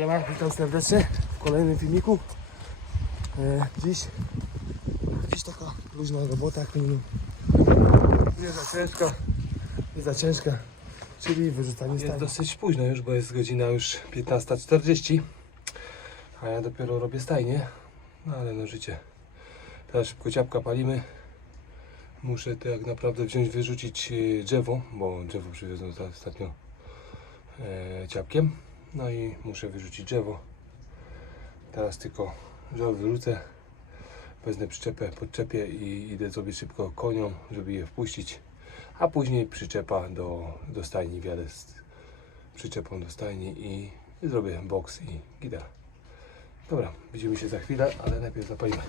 Siema, witam serdecznie w kolejnym filmiku. E, dziś, dziś taka luźna robota, minimum. Nie za ciężka, nie za ciężka, czyli wyrzucanie Jest stajni. dosyć późno już, bo jest godzina już 15.40, a ja dopiero robię stajnie, no ale no życie. Teraz szybko ciapka palimy. Muszę to jak naprawdę wziąć, wyrzucić e, drzewo, bo drzewo przywiozłem za- ostatnio e, ciapkiem. No i muszę wyrzucić drzewo. Teraz tylko drzewo wyrzucę, wezmę przyczepę, podczepię i idę sobie szybko koniom, żeby je wpuścić. A później przyczepa do, do stajni, wjadę z przyczepą do stajni i zrobię boks i gitara. Dobra, widzimy się za chwilę, ale najpierw zapalimy.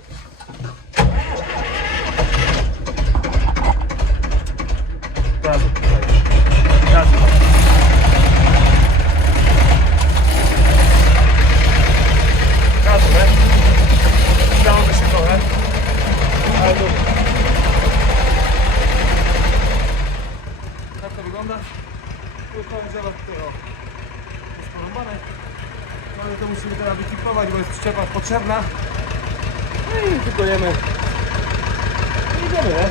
Gazu, gazu. Gazu, nie? Przydałoby się trochę, ale dobra. Tak to wygląda. Drzewa tutaj o, jest. No ale to musimy teraz wykipować, bo jest przyczepa potrzebna. No i wykojemy. I idziemy, nie?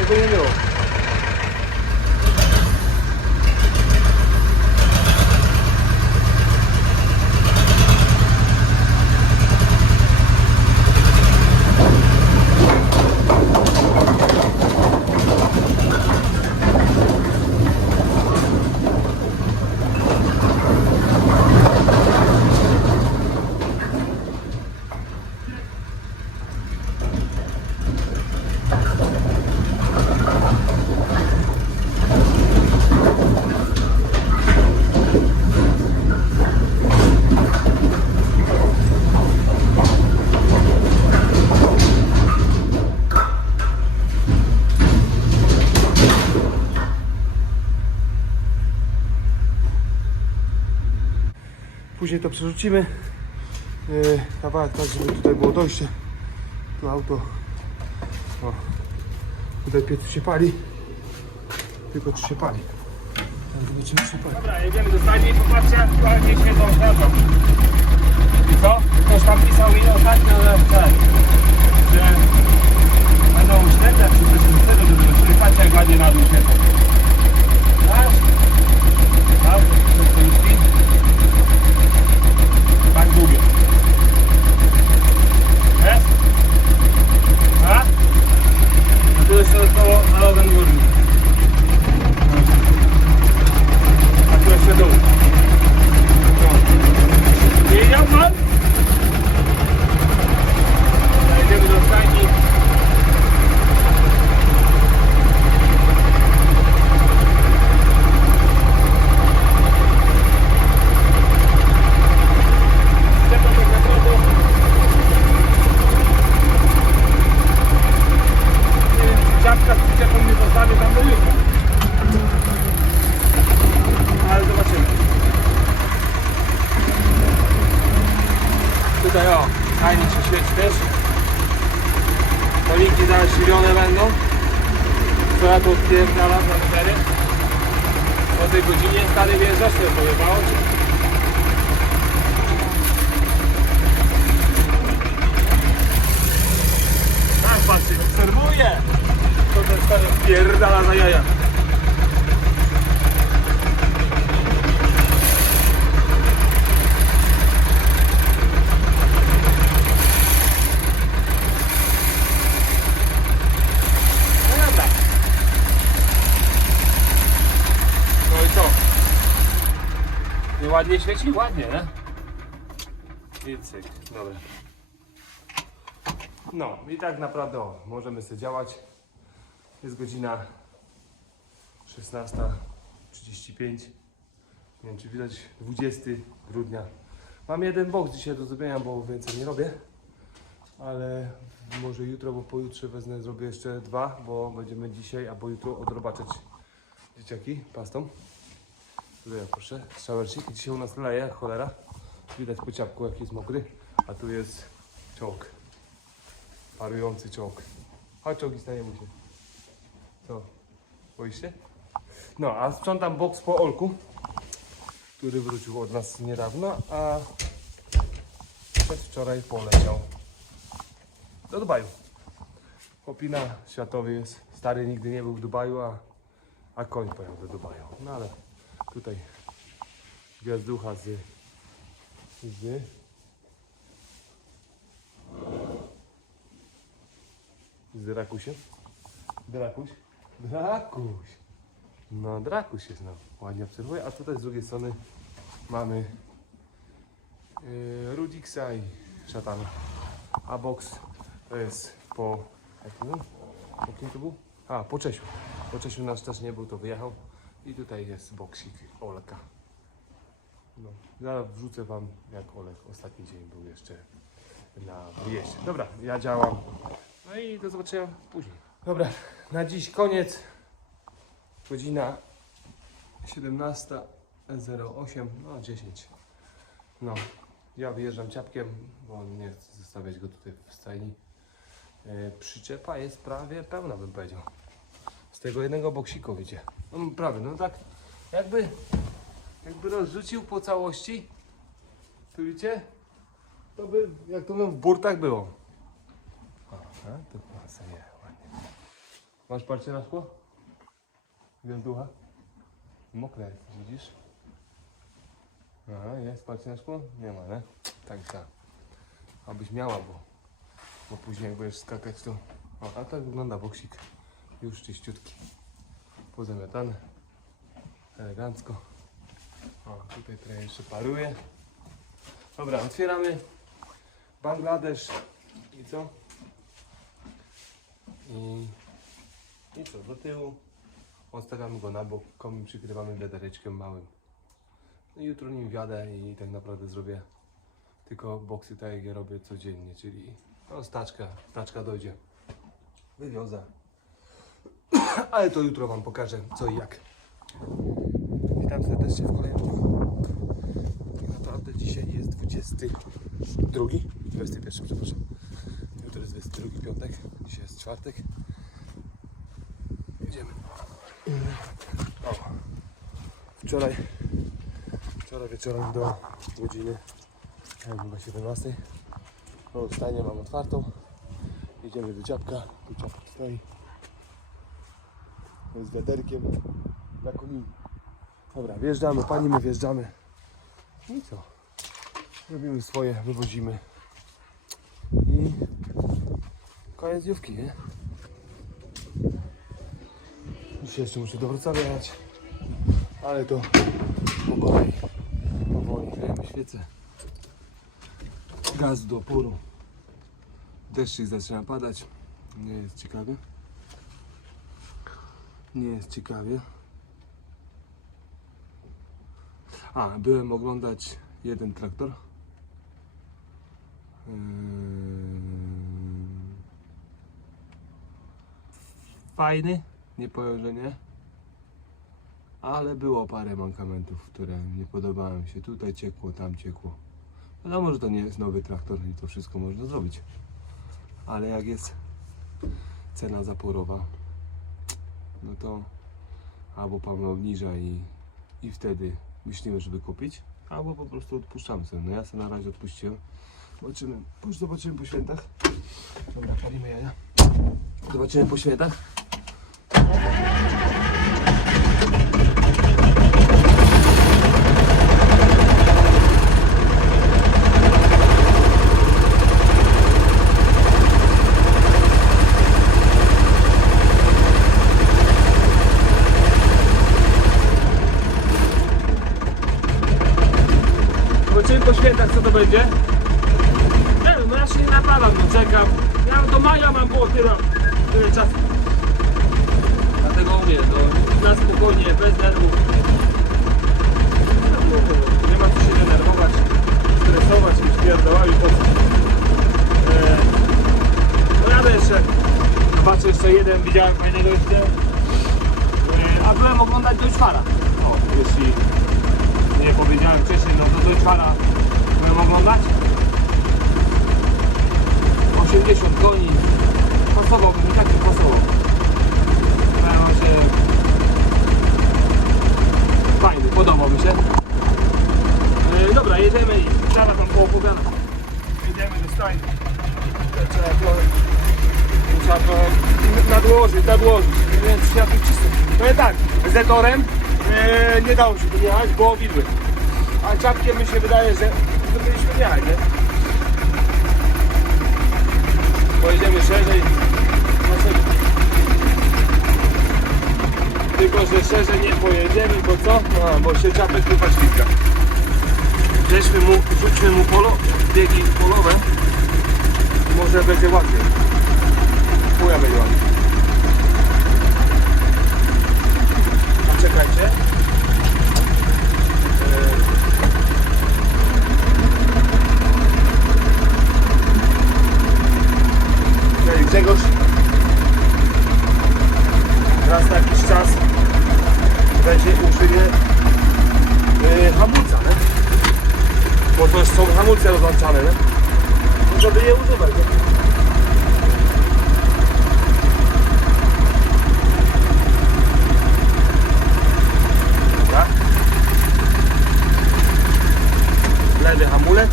Jakby nie było. Później to przerzucimy. Yy, kawałek tak, żeby tutaj było dojście. Tu auto. O. Tutaj piec się pali. Tylko zobaczymy czy się pali. Dobra, jedziemy do stani, popatrzcie, aktualnie świecą światło. I co? Ktoś tam pisał mi ostatnio, że że będą uśredniać czy coś tym stylu, żeby przyjechać jak ładnie na dół świecą. Tak? Tak? Tak długie. Jest? A? A tu jeszcze około na lodem górnym. A tu jeszcze dół. Wiedział pan? Jedziemy do stajni. Przyczepa do zagrodu. Nie wiem, czy Dziadka z przyczepą nie zostawię tam do jutra. Ale zobaczymy. Tutaj o, fajnie się świeci też. Poliki zasilone będą. Co ja tu odpierdalam na cztery. O tej godzinie stary wjeżdżasz, to pojebało czy? Tak, patrzcie, obserwuję. To ten stary pierdala na jaja. No dobra. No i co? Nie ładnie świeci? Ładnie, nie? I cyk, dobra. No i tak naprawdę o, możemy sobie działać. Jest godzina 16.35. Nie wiem czy widać 20 grudnia. Mam jeden boks dzisiaj do zrobienia, bo więcej nie robię. Ale może jutro, bo pojutrze wezmę, zrobię jeszcze dwa, bo będziemy dzisiaj albo jutro odrobaczać dzieciaki pastą. Tutaj proszę, strzałecznik. Dzisiaj u nas leje cholera. Widać po ciapku jaki jest mokry. A tu jest czołg. Parujący czołg. Chodź czołgi, stajemy się. Co? Boisz się? No, a sprzątam boks po Olku. który wrócił od nas niedawno, a przedwczoraj poleciał do Dubaju. Chłopina światowy jest, stary nigdy nie był w Dubaju, a, a koń pojechał do Dubaju. No ale tutaj gwiazducha z, z z Drakusiem. Drakuś? Drakuś! No, Drakuś jest, no. Ładnie obserwuję. A tutaj z drugiej strony mamy yy, Rudiksa i Szatana. A box to jest po... Jak to był? Po kim to był? A, po Czesiu. Po Czesiu nasz też nie był, to wyjechał. I tutaj jest boksik Oleka. No, wrzucę wam jak Olek ostatni dzień był jeszcze na wyjeździe. Dobra, ja działam. No i do zobaczenia później. Dobra, na dziś koniec. Godzina 17.08, no 10. No, ja wyjeżdżam ciapkiem, bo nie chcę zostawiać go tutaj w stajni. E, przyczepa jest prawie pełna, bym powiedział. Tego jednego boksiku wiecie. No prawie, no tak jakby, jakby rozrzucił po całości. Tu widzicie? To by, jak to w burtach było. Aha, to pasuje ładnie. Masz parcie na szkło? Gwiazducha? Mokre widzisz? Aha, jest parcie na szkło? Nie ma, nie? Tak tak. Abyś miała, bo, bo później jak będziesz skakać to... O, a tak wygląda boksik. Już czyściutki. Pozamiatany. Elegancko. O, tutaj trochę jeszcze paruje. Dobra, otwieramy. Bangladesz. I co? I, I co, do tyłu. Odstawiamy go na bok, komin przykrywamy wiadereczkiem małym. No i jutro nim wiadę i tak naprawdę zrobię tylko boksy tak jak ja robię codziennie, czyli no staczka, staczka dojdzie. Wywiozę. Ale to jutro Wam pokażę co i jak. Witam serdecznie w kolejnym dniu. Tak naprawdę dzisiaj jest 22, 21 przepraszam. Jutro jest 22 piątek, dzisiaj jest czwartek. Jedziemy. O. Wczoraj, wczoraj wieczorem do godziny chyba 17. No, stajnię mam otwartą. Jedziemy do ciapka. Tu ciapka stoi. Z wiaderkiem na kominie. Dobra, wjeżdżamy, panimy, wjeżdżamy. I co? Robimy swoje, wywozimy. I koniec dniówki, nie? Dzisiaj jeszcze muszę do Wrocławia jechać. Ale to po kolei. Powoli grejemy świecę. Gaz do oporu. Deszczyk zaczyna padać. Nie jest ciekawie. Nie jest ciekawie. A, byłem oglądać jeden traktor. Yy, Fajny, nie powiem, że nie. Ale było parę mankamentów, które nie podobały się. Tutaj ciekło, tam ciekło. Wiadomo, że to nie jest nowy traktor i to wszystko można zrobić. Ale jak jest cena zaporowa, no to albo pan obniża i, i wtedy myślimy, żeby kupić, albo po prostu odpuszczamy sobie. No ja sobie na razie odpuściłem. Zobaczymy, już zobaczymy po świętach. Dobra, palimy jaja. Zobaczymy po świętach. Zobaczymy po świętach co to będzie. Nie wiem, no ja się nie napalam, no czekam. Ja do maja mam było tyle, tyle czasu. Dlatego mówię, no na spokojnie, bez nerwów. Nie ma co się denerwować, stresować i wpierdolać po co. Eee, no jadę jeszcze. Zobaczę jeszcze jeden, widziałem fajnego jeszcze. Eee, a byłem oglądać Deutschfara. O, jeśli nie powiedziałem wcześniej, no to Deutschfara byłem oglądać. 80 koni. Pasowałby mi tak nie pasował. Się fajny, podobał mi się. E, dobra, jedziemy i zaraz wam poopowiadam. Jedziemy do stajni. Trzeba trzeba trochę nadłożyć, nadłożyć, więc światło czyste. Powiem tak, z detorem e, nie dało się tu jechać, bo widły. A czapkiem mi się wydaje, że byliśmy jechać, nie? Pojedziemy szerzej. Tylko, że szerzej nie pojedziemy, bo co? No, bo się czapek chyba ślizga. Weźmy mu, rzućmy mu polo, biegi polowe. Może będzie łatwiej. Chuja będzie łatwiej. Czekajcie. Eee, Grzegorz raz na jakiś czas będzie użyje yy, hamulca, nie? Bo to są hamulce rozłączane, nie? Żeby je używać, nie? Dobra. Lewy hamulec.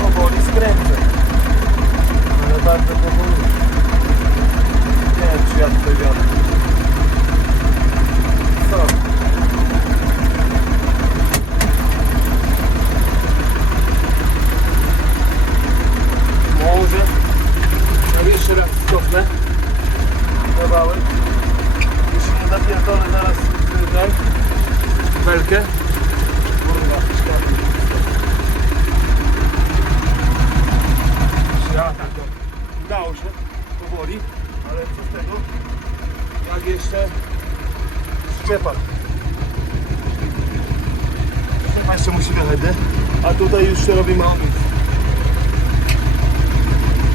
Powoli skręcę. Ale bardzo powoli. Nie wiem, czy ja tutaj wiadę. Co? Może. Ja jeszcze raz cofnę. Kawałek. Jeśli nie zapierdolę zaraz tutaj. Belkę. Kurwa, szkodzi. Ja tak to udało się powoli, ale co z tego? Jak jeszcze szczepa. Szczepa jeszcze musi wjechać, nie? A tutaj już się robi mało miejsc.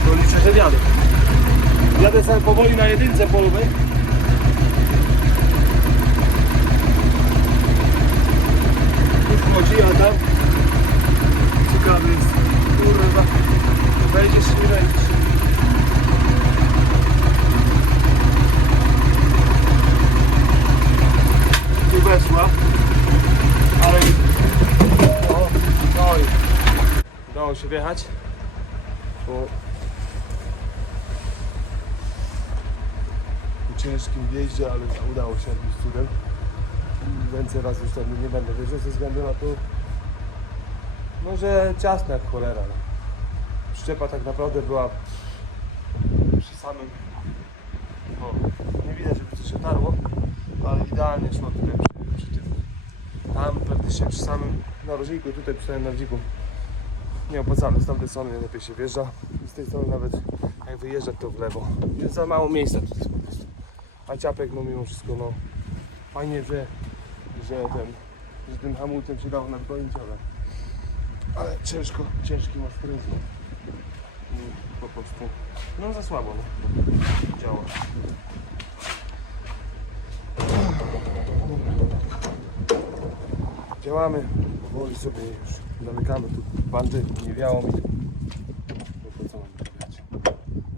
To liczę, że jadę. Jadę sobie powoli na jedynce polowej. Tu wchodzi, a tam ciekawy jest. Kurwa. Wejdziesz czy nie wejdziesz? Tu weszła. Ale... I... Udało się wjechać. Po... ciężkim wjeździe, ale udało się jakimś cudem. Więcej razy już tam nie będę wjeżdżał ze względu na to, no, że ciasno jak cholera. No. Szczepa tak naprawdę była przy samym. O, nie widać, żeby coś się tarło, ale idealnie szło tutaj. Tam praktycznie przy samym narożniku, tutaj przy samym narożniku. Nie opłacalne, z tamtej strony lepiej się wjeżdża. Z tej strony nawet jak wyjeżdżać to w lewo. Jest za mało miejsca tutaj jest po prostu. A ciapek no mimo wszystko no fajnie, że, że ten, że tym hamulcem się dało nadgonić, ale ale ciężko, ciężki ma sprężnik. I Po prostu, no za słabo, no. Działa. Działamy, powoli sobie już zamykamy tu bandy, nie wiało mi. No to co mam robić?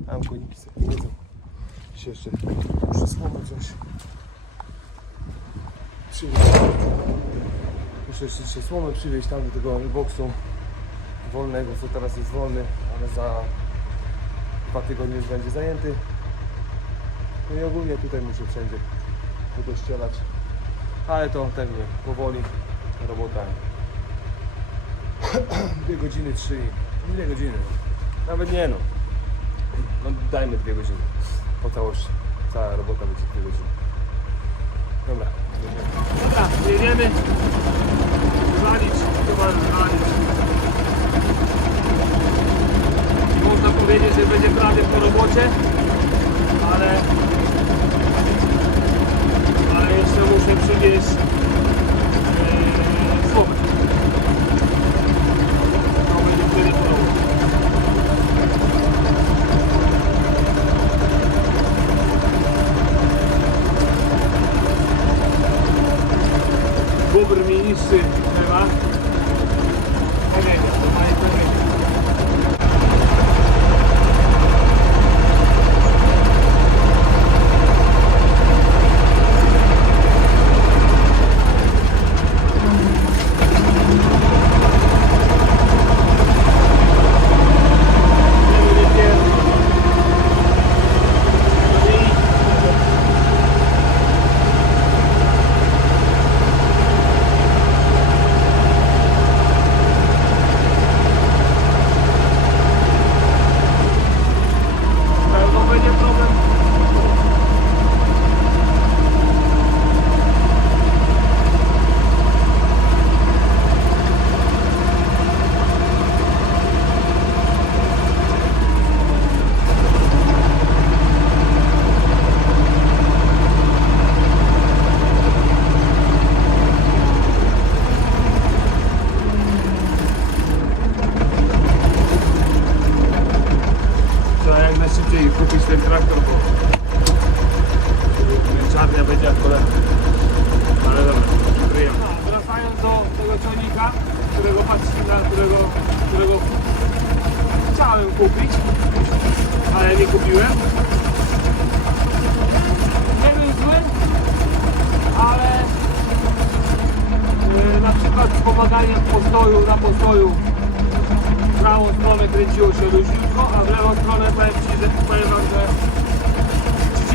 Tam koniki sobie jedzą. Się jeszcze muszę słowo coś przywieźć. Muszę jeszcze dzisiaj słomę przywieźć tam do tego boksu wolnego, co teraz jest wolny, ale za dwa tygodnie już będzie zajęty. No i ogólnie tutaj muszę wszędzie podościelać. Ale to tak nie, powoli robota. Dwie godziny, trzy, dwie godziny. no. Nawet nie no. No dajmy dwie godziny po całości. Cała robota będzie dwie godziny. Dobra. Dobra, jedziemy. Walić, chyba walić. Można powiedzieć, że będzie prawie po robocie, ale ale jeszcze muszę przywieźć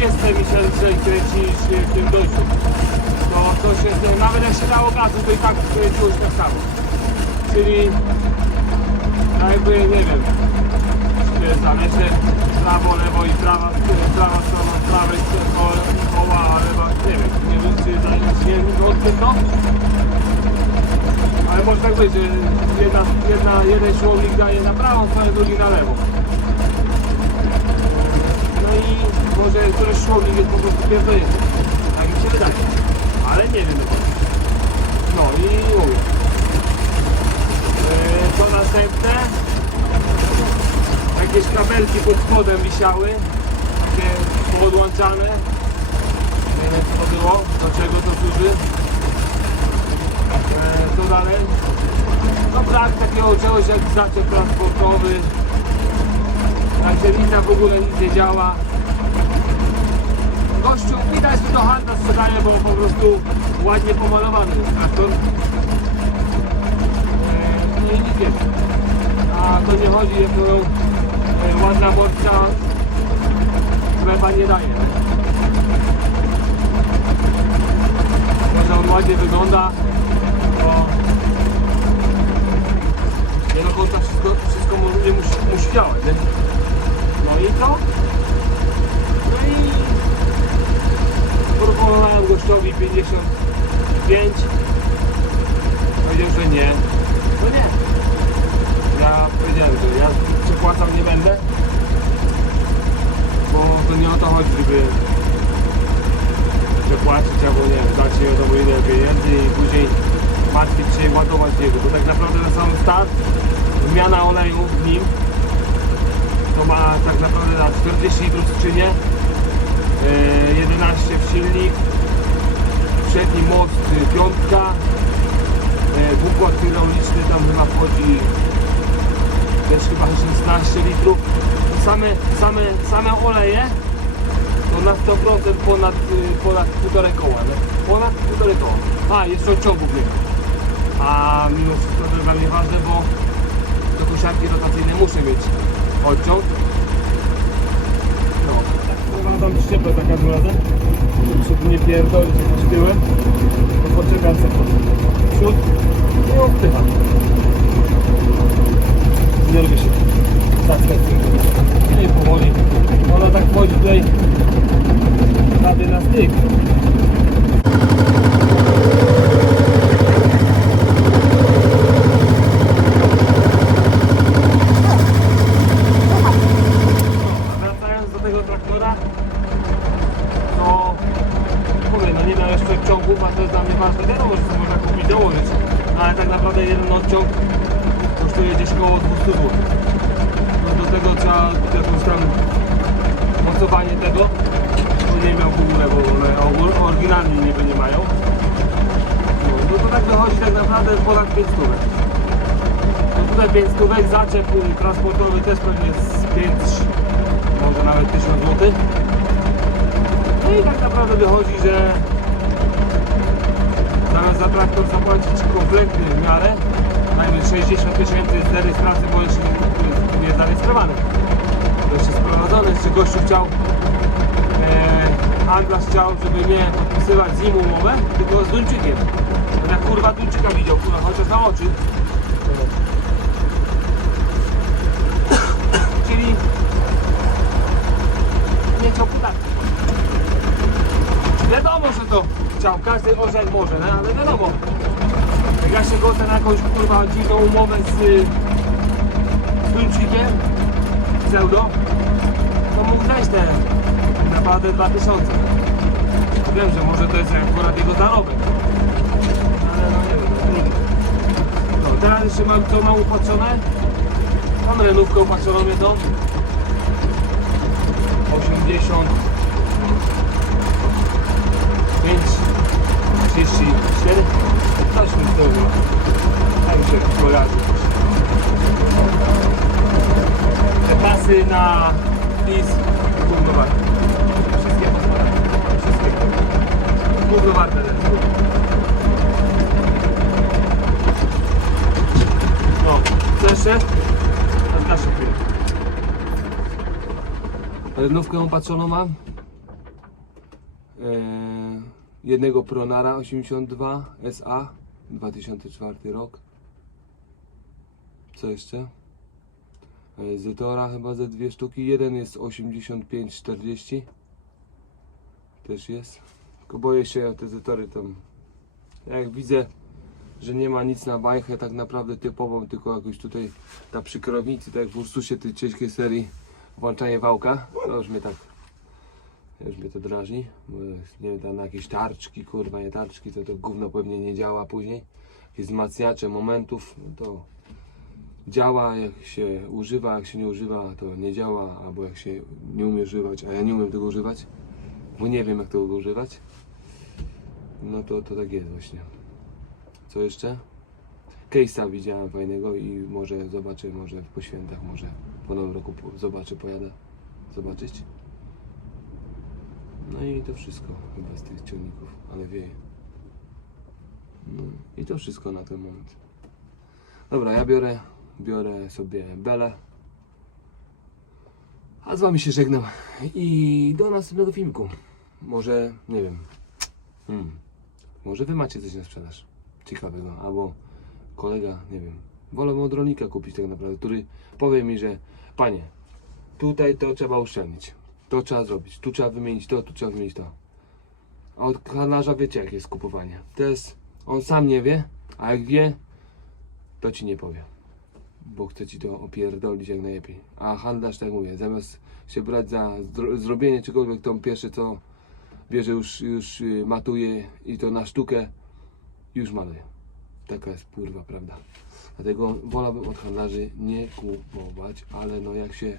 30 mi się lżej kręci niż w tym dojściu. No to się, nawet jak się dało gazu, to i tak kręciło się tak samo. Czyli tak jakby, nie wiem, zależy prawo, lewo i prawa, prawa strona prawej koła, lewa, nie wiem, nie wiem czy zależy, nie wiem, odkryto. Ale może tak być, że jedna, jedna, jeden siłownik daje na prawą stronę, drugi na lewo. I może któryś siłownik jest po prostu pierdolnięty. Tak mi się wydaje. Ale nie wiem. No i mówię. Yy, Co następne? Jakieś kabelki pod spodem wisiały. Takie poodłączane. Nie wiem co to było, do czego to służy. Eee, Co dalej? No brak takiego czegoś jak zaciep transportowy. Lina w ogóle nic nie działa. Gościu, widać, że to handla sprzedaje, bo po prostu ładnie pomalowany jest traktor. No i nic więcej. A to nie chodzi, jak to e, ładna morska chleba nie daje. Może on ładnie wygląda, bo nie do końca wszystko, wszystko nie musi, musi działać, nie? No i co? No i proponowałem gościowi 55 Powiedział, że nie. No nie. Ja powiedziałem, że ja przepłacał nie będę. Bo to nie o to chodzi, żeby przepłacić albo nie wiem, dać nie wiadomo ile pieniędzy i później martwić się i ładować jego. Bo tak naprawdę na sam start zmiana oleju w nim to ma tak naprawdę na 40 litrów skrzynię, e, 11 w silnik, przedni most y, piątka, e, układ hydrauliczny tam chyba wchodzi też chyba 16 litrów. Same, same, same oleje to na 100% ponad, y, ponad półtorej koła, nie? Ponad półtorej koła. A, jeszcze odciągów nie. A wszystko to jest dla mnie ważne, bo do kosiarki rotacyjnej muszę mieć odciąg. No, tam ściepę za każdym razem, żeby nie pierdolić jakimś tyłem, to poczekam sobie przód i odpycham. Nie lubię się tak tak nie powoli. Ona tak wchodzi tutaj na styk. Wracając do tego traktora, to mówię, no nie miał jeszcze odciągów, a to jest dla mnie ważne. Wiadomo, że to można kupić dołożyć, ale tak odciąg kosztuje gdzieś około 200 zł. No do tego trzeba jakąś tam mocowanie tego, to nie miał w ogóle, bo one oryginalnie niby nie mają. No, no to tak wychodzi tak naprawdę ponad 5 stówek. No tutaj 5 stówek, zaczep transportowy też pewnie z 5, może nawet 1000 zł. No i tak naprawdę wychodzi, że zamiast za traktor zapłacić kompletny w miarę, najmniej 60 tysięcy z rejestracji, bo jeszcze nie- jest zarejestrowany. To jeszcze sprowadzony, jeszcze gościu chciał, e, handlarz chciał, żeby nie podpisywać z nim umowę, tylko z Duńczykiem. Jak kurwa Duńczyka widział, kurwa, chociaż na oczy. Czyli nie chciał pytać. Wiadomo, że to chciał, każdy orzech może, nie? ale wiadomo. Ja się godzę na jakąś kurwa dziwną umowę z, y, Duńczykiem, pseudo, to mógł dać te naprawdę 2000. Wiem, że może to jest akurat jego zarobek. Ale no nie wiem, no teraz jeszcze mam, co mam upatrzone? Mam renówkę upatrzoną jedną. 80 5 34 Coś mi z tego Tak mi się kojarzy Te pasy na PiS Gówno warte Wszystkie Wszystkie Gówno warte No, co jeszcze? A dalsze chwilę. Renówkę opatrzoną mam. Jednego Pronara 82 SA 2004 rok. Co jeszcze? Eee, Zetora chyba ze dwie sztuki. Jeden jest 85-40. Też jest. Tylko boję się te Zetory tam. Jak widzę, że nie ma nic na bajkę tak naprawdę typową, tylko jakoś tutaj ta przy kierownicy, tak jak w Ursusie tej ciężkiej serii włączanie wałka, to już mnie tak już mnie to drażni, nie wiem, tam na jakieś tarczki, kurwa nie tarczki, to to gówno pewnie nie działa później. Jakieś wzmacniacze momentów, no to działa jak się używa, jak się nie używa to nie działa, albo jak się nie umie używać, a ja nie umiem tego używać, bo nie wiem jak tego używać, no to, to tak jest właśnie. Co jeszcze? Case'a widziałem fajnego i może zobaczę, może po świętach, może po nowym roku zobaczę, pojadę zobaczyć. No i to wszystko chyba z tych ciągników, ale wieje. No i to wszystko na ten moment. Dobra, ja biorę, biorę sobie belę. A z wami się żegnam i do następnego filmiku. Może, nie wiem, hmm, może wy macie coś na sprzedaż ciekawego, albo kolega, nie wiem, wolę od rolnika kupić tak naprawdę, który powie mi, że panie, tutaj to trzeba uszczelnić, to trzeba zrobić, tu trzeba wymienić to, tu trzeba wymienić to. A od handlarza wiecie jak jest kupowanie. To jest, on sam nie wie, a jak wie, to ci nie powie. Bo chce ci to opierdolić jak najlepiej. A handlarz, tak mówię, zamiast się brać za zrobienie czegokolwiek, to on pierwsze co bierze już, już y, matuje i to na sztukę już maluje. Taka jest kurwa prawda. Dlatego wolałbym od handlarzy nie kupować, ale no jak się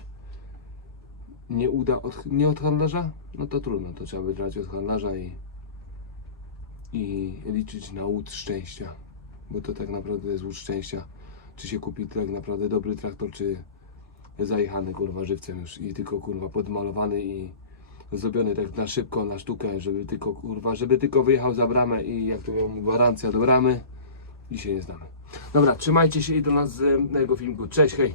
nie uda od, nie od handlarza, no to trudno, to trzeba wybrać od handlarza i, i liczyć na łód szczęścia. Bo to tak naprawdę jest łód szczęścia. Czy się kupi tak naprawdę dobry traktor, czy zajechany kurwa żywcem już i tylko kurwa podmalowany i zrobiony tak na szybko, na sztukę, żeby tylko kurwa, żeby tylko wyjechał za bramę i jak to mówią, gwarancja do bramy i się nie znamy. Dobra, trzymajcie się i do następnego filmiku. Cześć, hej!